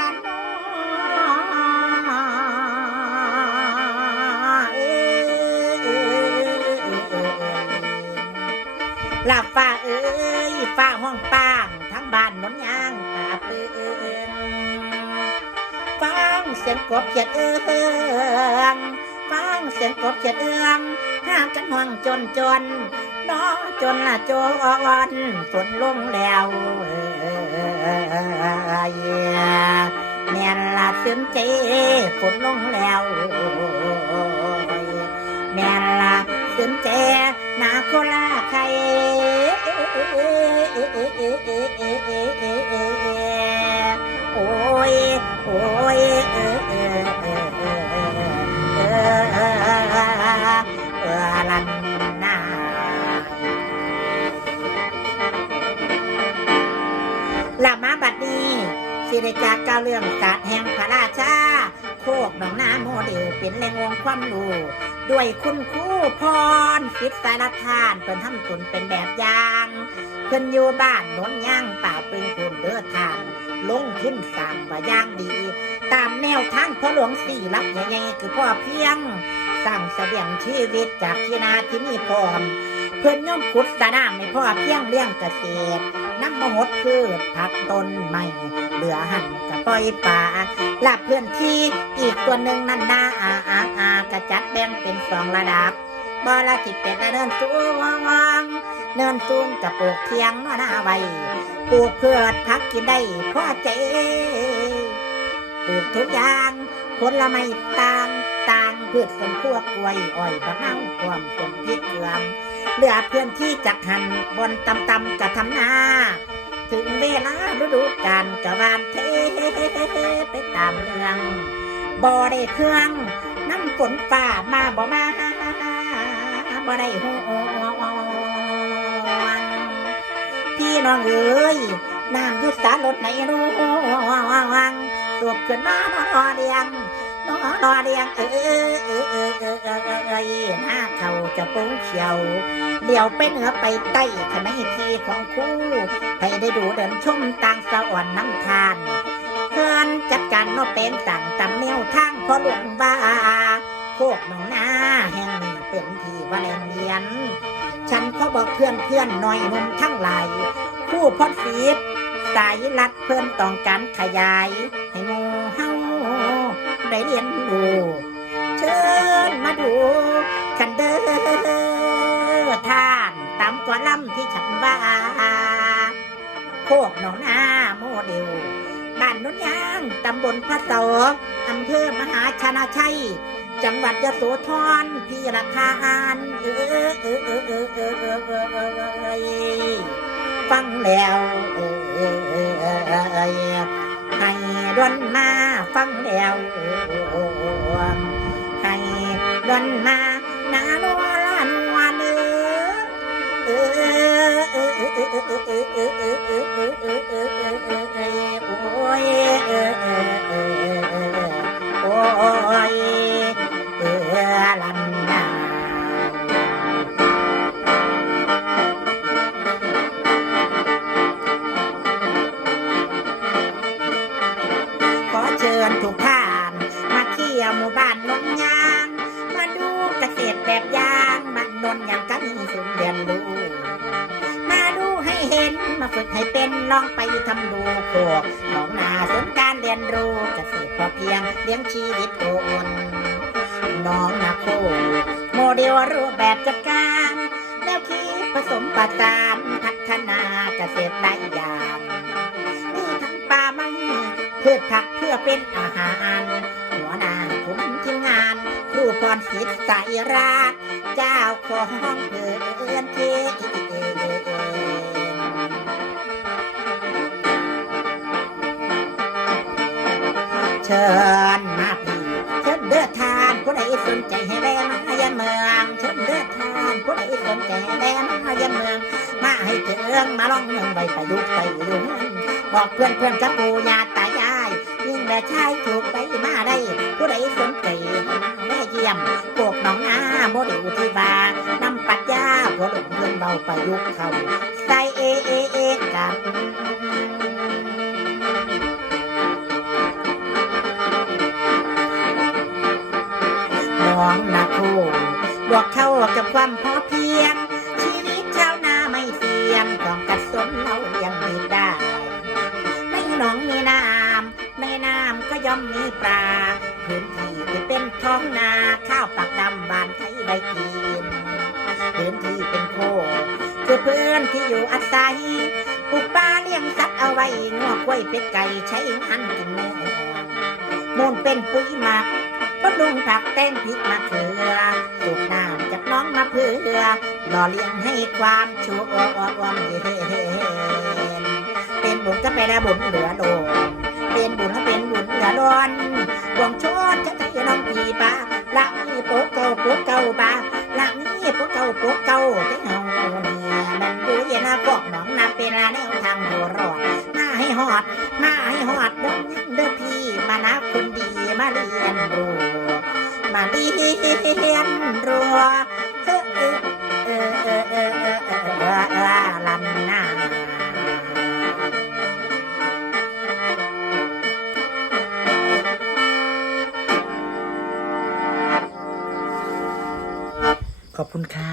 ละน้อเออเออเออเออหลับฟ้าเอ้ยฟ้าห้องป้างทั้งบ้านหนนยางป่าเปืนฟังเสียงกบเขียดเอื้องฟังเสียงกบเขียดเอื้อง กันห่วงจนจนน้อจนละจนฝนลงแล้วเอ้ยแม่นละซึมเจฝนลงแล้วแม่นละซึมเจนาโคลาไข่โอ้ยโอ้ยเออ ละมาบัดนี้สิริจากเก้าเรื่องศาสตร์แห่งพระราชา โคกหนองนาโมเดลเป็นแหล่งวงความรู้ด้วยคุณครูพรศิษย์สารทานเพิ่นทำตนเป็นแบบอย่างเพิ่นอยู่บ้านโนนย่างป่าเปิงคุณเด้อทางลงทุนสร้างว่าย่างดี ตามแนวทางพ่อหลวงสี่ลักใหญ่ๆคือพ่อเพียงสร้างเสบียงชีวิตจากที่นาที่นี่พร้อม เพื่อนย่อมขุดสะน้ำให้พ่อเพียงเลี้ยงเกษตรน้ำมหดพืชผักต้นไม้เหลือหันกับปล่อยป่าลาบเพื่อนที่อีกตัวหนึ่งนั่นนาอาอาอากระจัดแบ่งเป็นสองระดับบ่ละที่เป็นและเนินสูงเนินสูงกับปลูกเทียงหน้าไว้ปลูกเพื่อพักกินได้พ่อใจปลูกทุกอย่างผลไม้ต่างต่างพืชสวนครัวกล้วยอ้อยบะเน่าความสมพริกเกลือง เหลือเพื่อนที่จักหันบนตำตำกับทำนาถึงเวลาฤดูกาลกะวานเทไปตามเรื่องบ่ได้เครื่องน้ำฝนฝ่ามาบ่มาบ่ได้ห่วงพี่น้องเอ้ยน้ำยุสารถไหนรู้วังสวบขึ้นมานอเดียง นอรอเรียงเออเออเออเออเออเออเออหน้าเขาจะปูเขียวเดี่ยวไปเหนือไปใต้ขณะทีของคู่ให้ได้ดูเดินชุ่มต่างสะอ่อนน้ำทานเพื่อนจัดการนอเป็นต่างตำเมียวทางพอหลวงบ้าพวกหนองนาแห่งนี้เป็นที่วาเลนเดียน ฉันก็บอกเพื่อนเพื่อนหน่อยมุมทั้งหลาย คู่พอดสีดสายรัดเพื่อนต้องการขยาย ให้มู ได้เรียนรู้เชิญมาดูกันเด้อท่านตามกว่าล่ำที่ฉันว่าโคกหนองนาโมเดลบ้านนุนยางตำบลพระเสาอำเภอมหาชนะชัย จังหวัดยโสธรพี่ราคาอานเออเออเออเออเออเออเออเออเออเออฟังแล้วเออเออเออ ดวนมาฟังแล้วเออเออเออเออให้ดวนมานาโนลานวันเออเอเออเออเออเออเออเออเออเออเออเออเออเออเออโอ้ยเออเออเออโอ้ย ยวหมู่บ้านนนยางมาดูเกษตรแบบยางบ้านนนยางก็มีศูนเรียนรู้ มาดูให้เห็นมาฝึกให้เป็นลองไปทำดูโคกหนองนาสนการเรียนรู้เกษตรพอเพียงเลี้ยงชีวิตโอนน้องนาโคโมเดลรูปแบบจัดการแนวคิดผสมประสานพัฒนาเกษตรได้อย่างมีทั้งป่าไม้พืชผักเพื่อเป็นอาหาร หัวหน้าคุมทีมงานครูพรศิษย์สายราช เจ้าของเพื่อนเทเชิญมาพี่เชิญเดือดทานผู้ใดสนใจให้แวะมายี่ยมเมืองเชิญเดือดทานผู้ใดสนใจให้แวะมายี่ยมเมืองมาให้เถืองมาลองเมืองใบประยุกต์ไปอยู่บอกเพื่อนเพื่อนกับปู่ย่าตายายยิ่งและชายถูกไปมาได้ ผู้ใดสนใจแม่เยี่ยมพวกน้องนาโมเดลที่บานำปัญญาพวกเพื่อนเบาประยุกต์เขาใส่เอเอเอกันน้องนาโคบอกเข้ากับความพอเพียง ชีวิตชาวนาไม่เสี่ยงต้องกัดสนเรายังมีได้ในหนองมีน้ำในน้ำก็ย่อมมีปลา พื้นที่ที่เป็นท้องนาข้าวปักดำบานไทยใบกินพื้นที่เป็นโคคือเพื่อนที่อยู่อาศัยปลูกปลาเลี้ยงสัตว์เอาไว้งอกกล้วยเป็ดไก่ใช้งานกินเนื้อมูลเป็นปุ๋ยหมักบำรุงผักแต้งพริกมะเขือสูบน้ำจากน้องมาเพื่อหล่อเลี้ยงให้ความชัวร์เย็นเป็นบุญก็ไปได้บุญเหลือโดนเป็นบุญก็เป็นบุญเหลือร้อน หวงชดจะให้น้องปีปาละมีโป๊กเก่าโป๊กเก่าปาหลังนี้พวกเก่าพวกเก่าที่เฮาเนี่ยมันดูเย็นนะพวกน้องนาเป็นแนวทางหัวรอดมาให้หอดมาให้หอดเด้อยังเด้อพี่มานับคนดีมาเรียนรู้มาเรียนรู้ ขอบคุณค่ะ